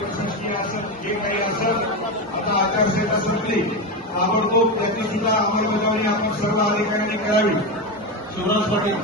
जे काही असेल आता आचारसंहिता संपली ताबडतोब त्याची सुद्धा अंमलबजावणी आपण सर्व अधिकाऱ्यांनी करावी। शिवराज पाटील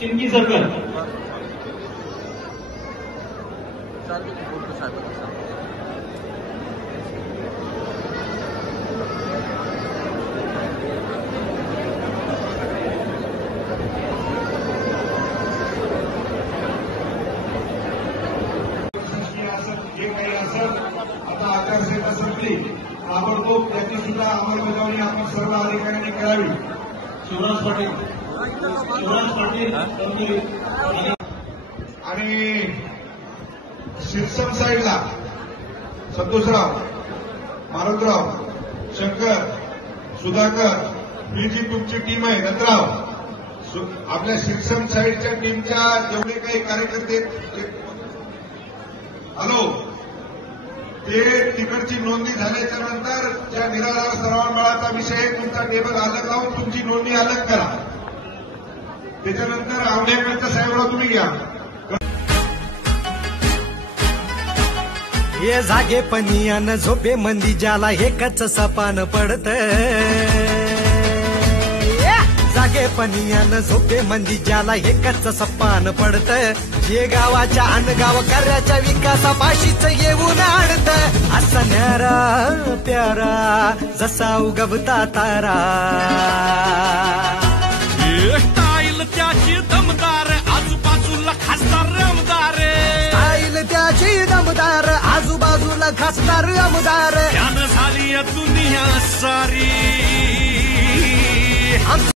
शिंदगी सर्कल जे काही असेल आता आचारसंहिता संपली ताबडतोब त्याची सुद्धा अंमलबजावणी आपण सर्व अधिकाऱ्यांनी करावी। शिवराज पाटील आणि शिरसम साईडला संतोषराव मारुतराव शंकर सुधाकर ही जी तुमची टीम आहे नंदराव आपल्या शिरसम साईडच्या टीमच्या जेवढे काही कार्यकर्ते हॅलो ते तिकडची नोंदणी झाल्याच्या नंतर ज्या निराधार सरावमळाचा विषय तुमचा टेबल अलग लावून तुमची नोंदणी अलग करा। त्याच्यानंतर आवडेकरच्या साहेबला तुम्ही घ्या। ये जागे पनियान झोपे मंदी ज्याला एकच सपान पडत जागे पनियान झोपे मंदी ज्याला एकच सपान पडत जे गावाच्या अनगाव कार्याच्या विकासापाशीच येऊन आडत असा न्यारा प्यारा जसा उगवता तारा स्टाईल त्याची दमदार आजूबाजूला खासदार आमदार स्टाईल त्याची दमदार आजूबाजूला खासदार आमदार त्यानं झाली दुनिया सारी